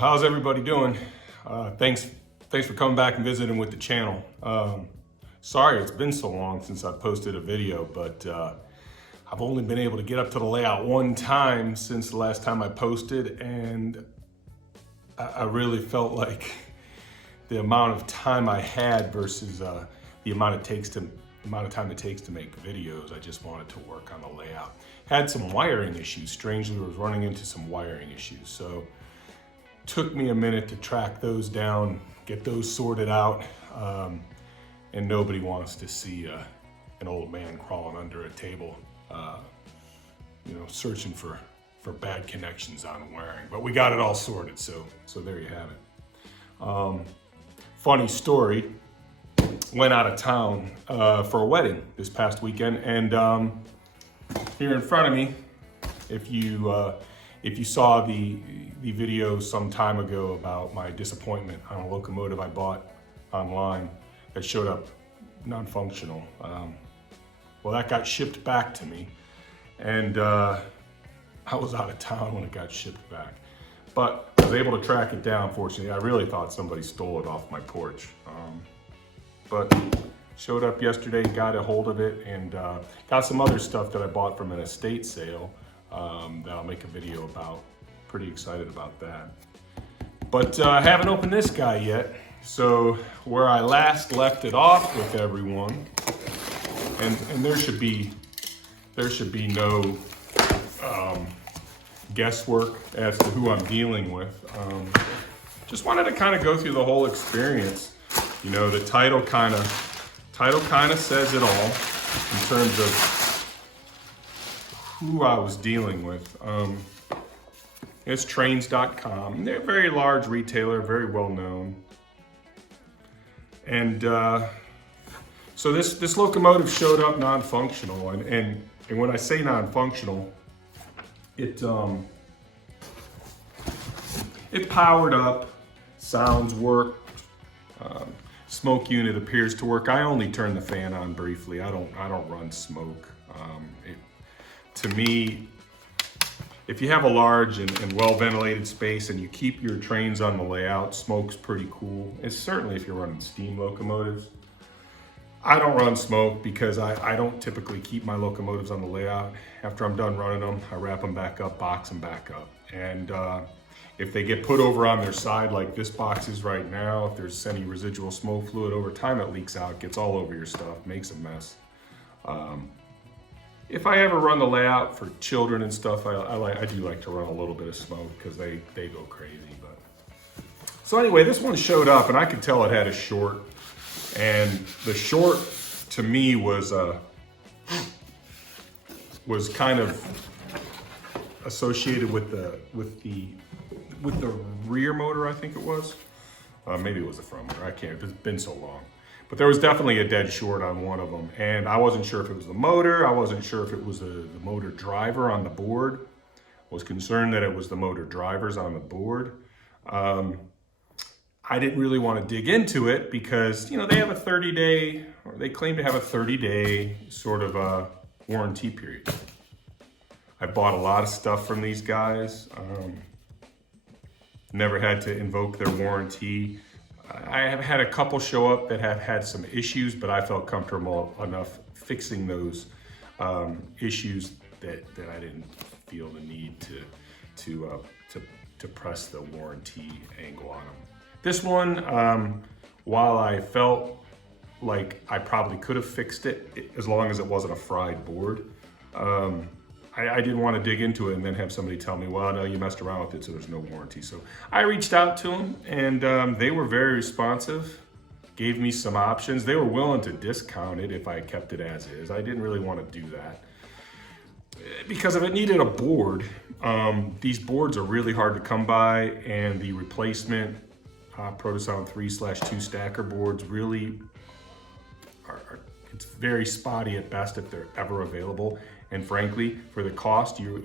Well, how's everybody doing? Thanks for coming back and visiting with the channel. Sorry it's been so long since I posted a video, but I've only been able to get up to the layout one time since the last time I posted, and I really felt like the amount of time I had versus the amount of time it takes to make videos. I just wanted to work on the layout. Had some wiring issues. Strangely, was running into some wiring issues. So took me a minute to track those down, get those sorted out. And nobody wants to see an old man crawling under a table, searching for bad connections on wiring. But we got it all sorted, so there you have it. Funny story. Went out of town for a wedding this past weekend, and here in front of me, if you saw the video some time ago about my disappointment on a locomotive I bought online that showed up non-functional, well, that got shipped back to me, and I was out of town when it got shipped back, but I was able to track it down. Fortunately, I really thought somebody stole it off my porch. But showed up yesterday, got a hold of it, and got some other stuff that I bought from an estate sale that I'll make a video about. Pretty excited about that. But I haven't opened this guy yet. So where I last left it off with everyone, and there should be no guesswork as to who I'm dealing with. Just wanted to kind of go through the whole experience. You know, the title kind of says it all in terms of who I was dealing with. It's Trainz.com. They're a very large retailer, very well known. And so this locomotive showed up non-functional, and when I say non-functional, it powered up, sounds worked. Smoke unit appears to work. I only turn the fan on briefly. I don't run smoke. To me, if you have a large and well ventilated space and you keep your trains on the layout, smoke's pretty cool. It's certainly if you're running steam locomotives. I don't run smoke because I don't typically keep my locomotives on the layout. After I'm done running them, I wrap them back up, box them back up. And if they get put over on their side like this box is right now, if there's any residual smoke fluid, over time it leaks out, gets all over your stuff, makes a mess. If I ever run the layout for children and stuff, I do like to run a little bit of smoke because they go crazy. But so anyway, this one showed up, and I could tell it had a short, and the short to me was kind of associated with the rear motor, I think it was. Maybe it was the front motor, I can't, it's been so long. But there was definitely a dead short on one of them, and I wasn't sure if it was the motor, I wasn't sure if it was the motor driver on the board. I was concerned that it was the motor drivers on the board. I didn't really want to dig into it because, they have a 30-day, or they claim to have a 30-day sort of warranty period. I bought a lot of stuff from these guys. Never had to invoke their warranty. I have had a couple show up that have had some issues, but I felt comfortable enough fixing those issues that I didn't feel the need to press the warranty angle on them. This one, while I felt like I probably could have fixed it as long as it wasn't a fried board, I didn't want to dig into it and then have somebody tell me, well, no, you messed around with it, so there's no warranty. So I reached out to them, and they were very responsive, gave me some options. They were willing to discount it if I kept it as is. I didn't really want to do that because if it needed a board, these boards are really hard to come by, and the replacement Protosound 3/2 stacker boards really it's very spotty at best if they're ever available. And frankly, for the cost, you're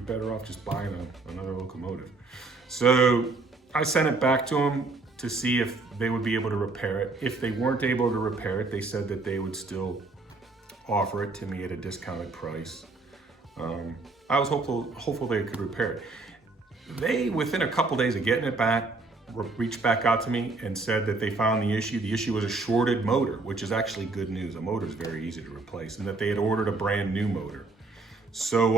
better off just buying another locomotive. So I sent it back to them to see if they would be able to repair it. If they weren't able to repair it, they said that they would still offer it to me at a discounted price. I was hopeful they could repair it. they, within a couple days of getting it back, reached back out to me and said that they found the issue. The issue was a shorted motor, which is actually good news. A motor is very easy to replace, and that they had ordered a brand new motor. So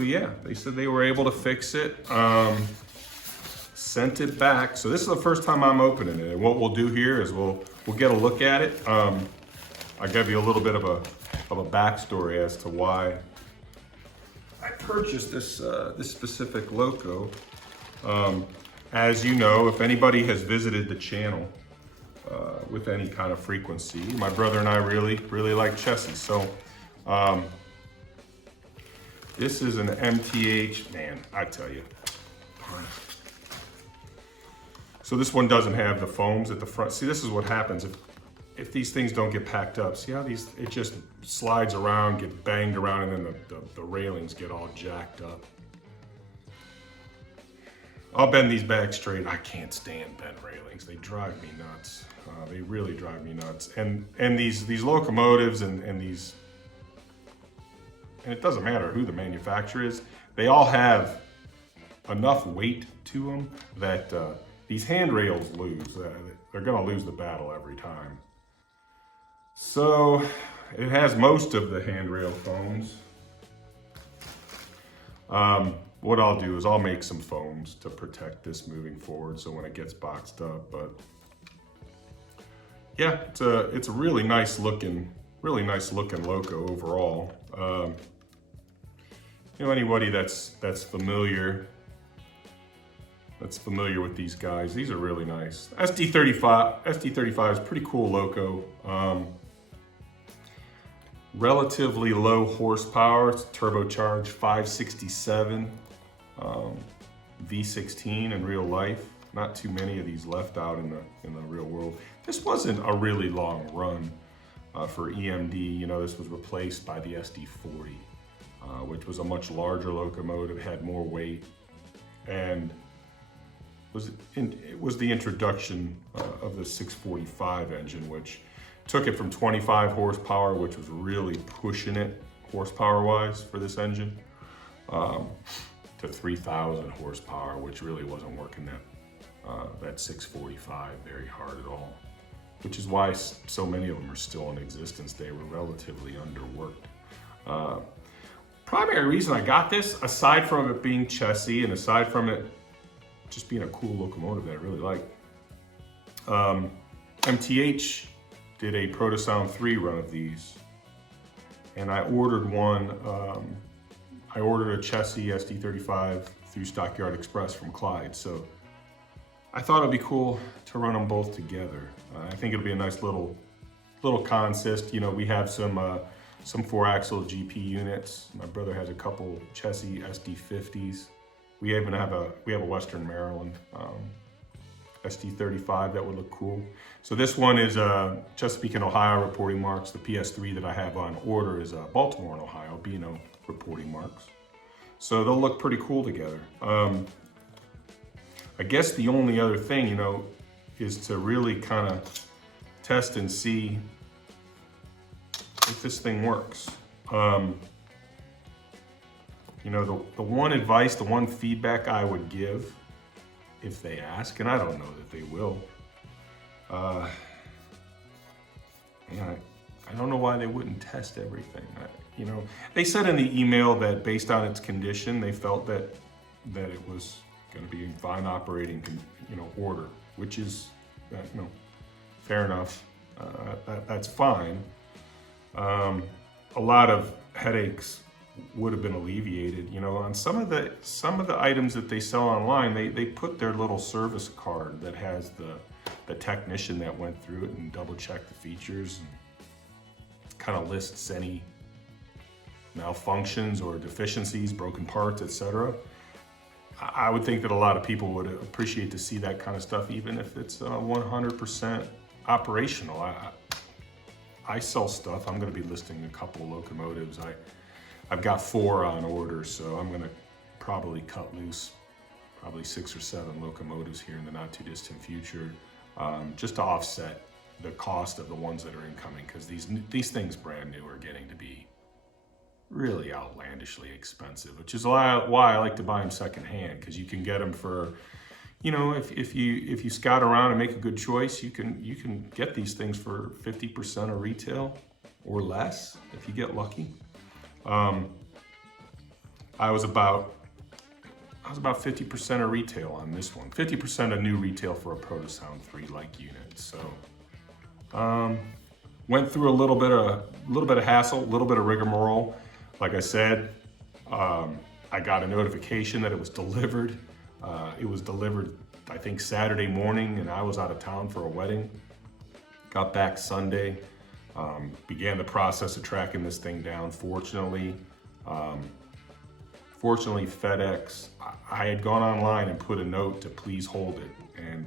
yeah, they said they were able to fix it. Sent it back. So this is the first time I'm opening it. And what we'll do here is we'll get a look at it. I'll give you a little bit of a backstory as to why I purchased this specific loco. As you know, if anybody has visited the channel with any kind of frequency, my brother and I really like chassis. So this is an MTH, man, I tell you. So this one doesn't have the foams at the front. See, this is what happens if these things don't get packed up. See how it just slides around, get banged around, and then the railings get all jacked up. I'll bend these back straight. I can't stand bent railings. They drive me nuts. They really drive me nuts. And these locomotives and these, and it doesn't matter who the manufacturer is, they all have enough weight to them that these handrails lose. They're gonna lose the battle every time. So it has most of the handrail foams. What I'll do is I'll make some foams to protect this moving forward, so when it gets boxed up. But yeah, it's a really nice looking loco overall. You know, anybody that's familiar with these guys, these are really nice. SD35 is a pretty cool loco. Relatively low horsepower. It's turbocharged 567 V16 in real life. Not too many of these left out in the real world. This wasn't a really long run for EMD. You know, this was replaced by the SD40, which was a much larger locomotive, had more weight, and it was the introduction of the 645 engine, which took it from 25 horsepower, which was really pushing it horsepower-wise for this engine, to 3,000 horsepower, which really wasn't working that 645 very hard at all, which is why so many of them are still in existence. They were relatively underworked. Primary reason I got this, aside from it being chassis and aside from it just being a cool locomotive that I really like, MTH did a Protosound 3 run of these, and I ordered one. I ordered a chassis SD35 through Stockyard Express from Clyde, so I thought it'd be cool to run them both together. I think it'll be a nice little consist. You know, we have some 4-axle GP units. My brother has a couple chassis SD50s. We even have a Western Maryland SD35 that would look cool. So this one is Chesapeake and Ohio reporting marks. The PS3 that I have on order is Baltimore and Ohio, B&O reporting marks. So they'll look pretty cool together. I guess the only other thing, you know, is to really kind of test and see if this thing works. You know, the one advice, the one feedback I would give if they ask, and I don't know that they will, I don't know why they wouldn't test everything. You know, they said in the email that based on its condition, they felt that it was going to be in fine operating, you know, order, which is, you know, fair enough. That's fine. A lot of headaches would have been alleviated, you know, on some of the items that they sell online. They put their little service card that has the technician that went through it and double checked the features and kind of lists any malfunctions or deficiencies, broken parts, etc. I would think that a lot of people would appreciate to see that kind of stuff, even if it's 100% operational. I sell stuff. I'm going to be listing a couple locomotives. I've got 4 on order, so I'm going to probably cut loose probably 6 or 7 locomotives here in the not too distant future, just to offset the cost of the ones that are incoming, because these things brand new are getting to be really outlandishly expensive, which is why I like to buy them secondhand, because you can get them for, you know, if you scout around and make a good choice, you can get these things for 50% of retail or less if you get lucky. I was about 50% of retail on this one. 50% of new retail for a Protosound 3-like unit. So went through a little bit of hassle, a little bit of rigmarole. Like I said, I got a notification that it was delivered. It was delivered, I think, Saturday morning, and I was out of town for a wedding. Got back Sunday, began the process of tracking this thing down. Fortunately, FedEx, I had gone online and put a note to please hold it, and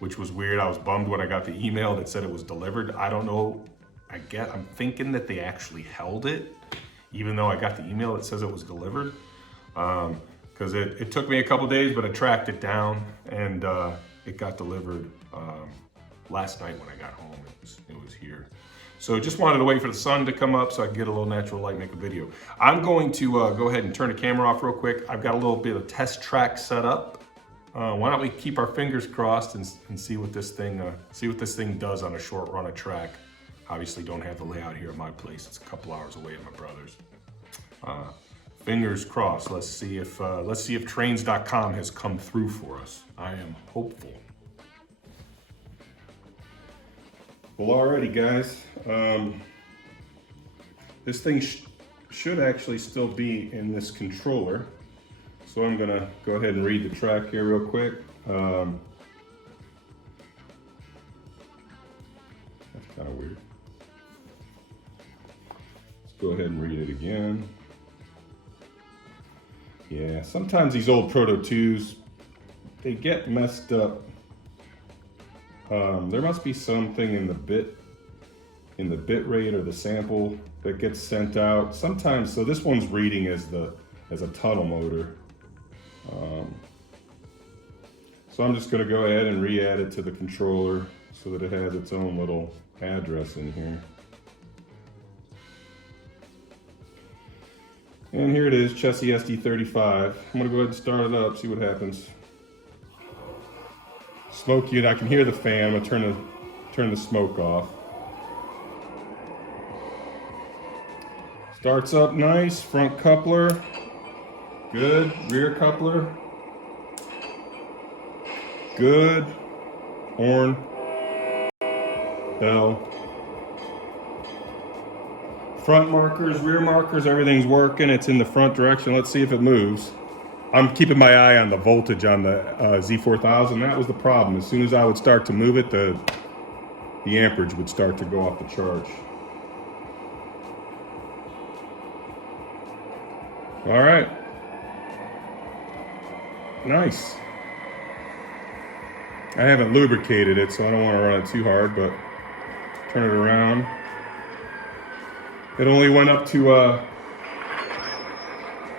which was weird. I was bummed when I got the email that said it was delivered. I don't know, I'm thinking that they actually held it, even though I got the email that says it was delivered. Because it took me a couple days, but I tracked it down, and it got delivered last night when I got home. It was here. So just wanted to wait for the sun to come up so I could get a little natural light and make a video. I'm going to go ahead and turn the camera off real quick. I've got a little bit of test track set up. Why don't we keep our fingers crossed and see what this thing does on a short run of track. Obviously don't have the layout here at my place. It's a couple hours away at my brother's. Fingers crossed. Let's see if Trainz.com has come through for us. I am hopeful. Well, alrighty, guys. This thing should actually still be in this controller. So I'm gonna go ahead and read the track here real quick. That's kind of weird. Let's go ahead and read it again. Yeah, sometimes these old Proto 2s, they get messed up. There must be something in the bit rate or the sample that gets sent out. Sometimes, so this one's reading as a tunnel motor. So I'm just gonna go ahead and re-add it to the controller so that it has its own little address in here. And here it is, Chessie SD35. I'm gonna go ahead and start it up, see what happens. Smoke unit, I can hear the fan. I'm gonna turn the smoke off. Starts up nice, front coupler, good, rear coupler, good, horn, bell. Front markers, rear markers, everything's working. It's in the front direction. Let's see if it moves. I'm keeping my eye on the voltage on the Z4000. That was the problem. As soon as I would start to move it, the amperage would start to go off the charge. All right. Nice. I haven't lubricated it, so I don't want to run it too hard, but turn it around. It only went up to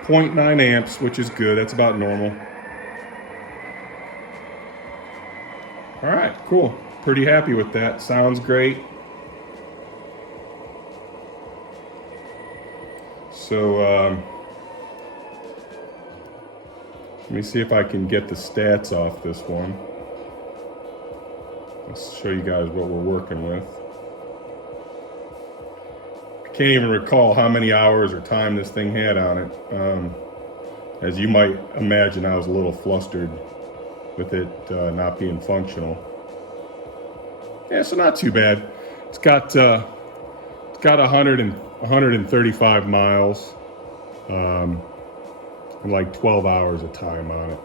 0.9 amps, which is good. That's about normal. All right, cool. Pretty happy with that. Sounds great. So let me see if I can get the stats off this one. Let's show you guys what we're working with. I can't even recall how many hours or time this thing had on it. As you might imagine, I was a little flustered with it not being functional. Yeah, so not too bad. It's got 135 miles and like 12 hours of time on it.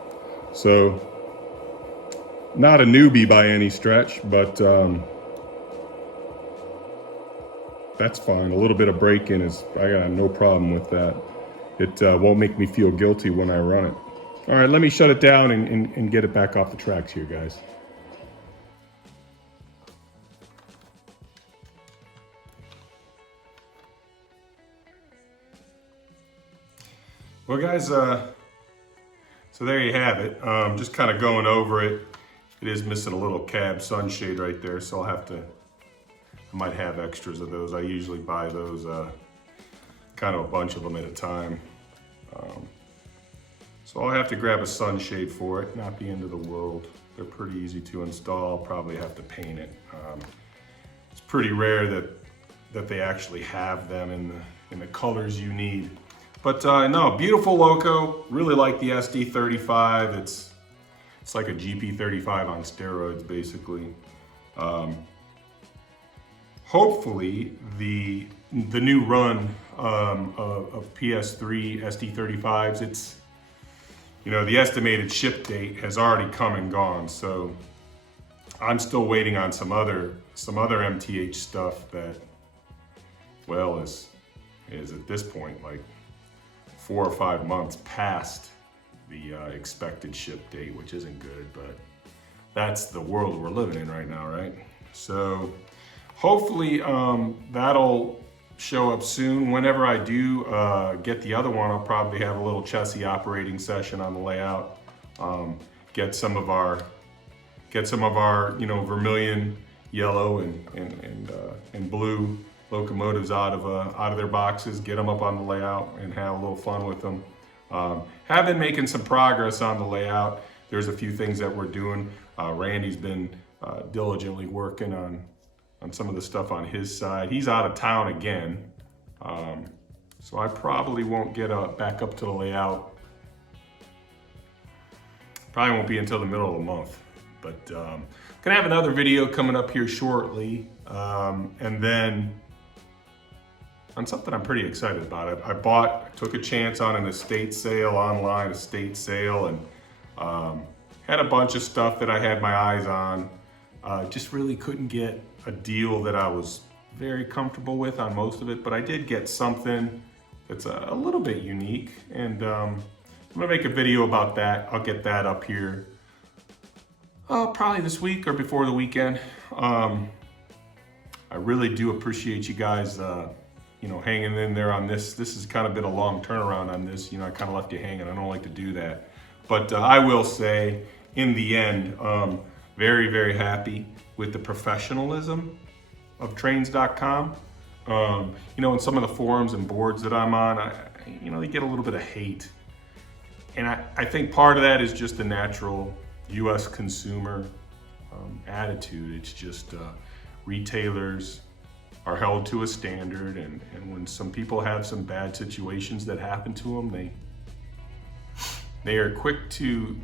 So not a newbie by any stretch, but that's fine. A little bit of break-in I got no problem with that. It won't make me feel guilty when I run it. All right, let me shut it down and get it back off the tracks here, guys. Well, guys, so there you have it. Just kind of going over it. It is missing a little cab sunshade right there, so I might have extras of those. I usually buy those kind kind of a bunch of them at a time. So I'll have to grab a sunshade for it, not the end of the world. They're pretty easy to install. I'll probably have to paint it. It's pretty rare that they actually have them in the colors you need. But no, beautiful loco. Really like the SD35. It's like a GP35 on steroids, basically. Hopefully the new run of PS3 SD35s, it's, you know, the estimated ship date has already come and gone, so I'm still waiting on some other MTH stuff that, well, is at this point like 4 or 5 months past the expected ship date, which isn't good, but that's the world we're living in right now, right? So hopefully that'll show up soon. Whenever I do get the other one, I'll probably have a little chassis operating session on the layout. Get some of our you know, vermilion, yellow, and blue locomotives out of their boxes. Get them up on the layout and have a little fun with them. Have been making some progress on the layout. There's a few things that we're doing. Randy's been diligently working on some of the stuff on his side. He's out of town again, so I probably won't get back up to the layout. Probably won't be until the middle of the month, but gonna have another video coming up here shortly, and then on something I'm pretty excited about. I took a chance on an estate sale, online estate sale, and had a bunch of stuff that I had my eyes on. Just really couldn't get a deal that I was very comfortable with on most of it, but I did get something that's a little bit unique, and I'm gonna make a video about that. I'll get that up here probably this week or before the weekend. I really do appreciate you guys you know, hanging in there on this. This has kind of been a long turnaround on this. You know, I kind of left you hanging. I don't like to do that, but I will say in the end, very, very happy with the professionalism of Trainz.com. You know, in some of the forums and boards that I'm on, you know, they get a little bit of hate. And I think part of that is just the natural US consumer attitude. It's just retailers are held to a standard, and when some people have some bad situations that happen to them, they are quick to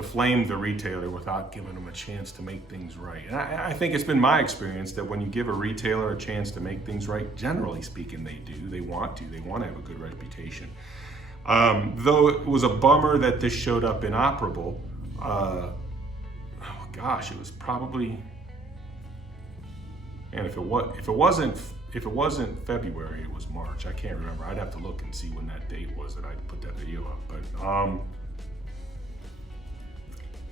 flame the retailer without giving them a chance to make things right. And I think it's been my experience that when you give a retailer a chance to make things right, generally speaking, they do. They want to have a good reputation. Though it was a bummer that this showed up inoperable. Oh gosh, it was probably, and if it wasn't February, it was March. I can't remember. I'd have to look and see when that date was that I put that video up. But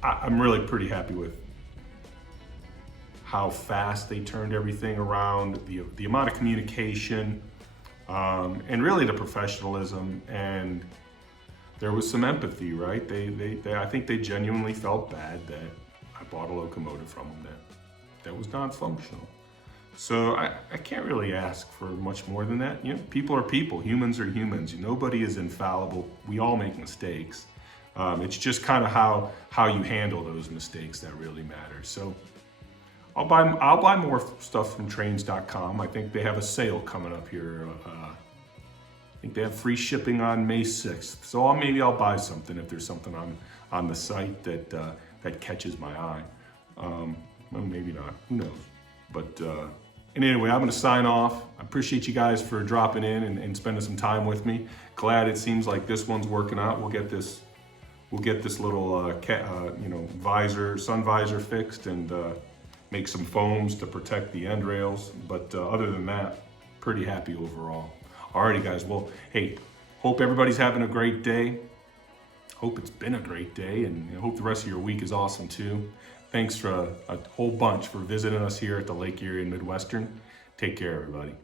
I'm really pretty happy with how fast they turned everything around, the amount of communication, and really the professionalism, and there was some empathy, right? I think they genuinely felt bad that I bought a locomotive from them that was non-functional. So I can't really ask for much more than that. You know, people are people, humans are humans. Nobody is infallible. We all make mistakes. It's just kind of how you handle those mistakes that really matters. So I'll buy more stuff from Trainz.com. I think they have a sale coming up here. I think they have free shipping on May 6th. So maybe I'll buy something if there's something on the site that catches my eye. Well, maybe not. Who knows? But and anyway, I'm going to sign off. I appreciate you guys for dropping in and spending some time with me. Glad it seems like this one's working out. We'll get this little you know, sun visor fixed, and make some foams to protect the end rails. But other than that, pretty happy overall. Alrighty guys, well, hey, hope everybody's having a great day. Hope it's been a great day, and I hope the rest of your week is awesome too. Thanks for a whole bunch for visiting us here at the Lake Erie Midwestern. Take care, everybody.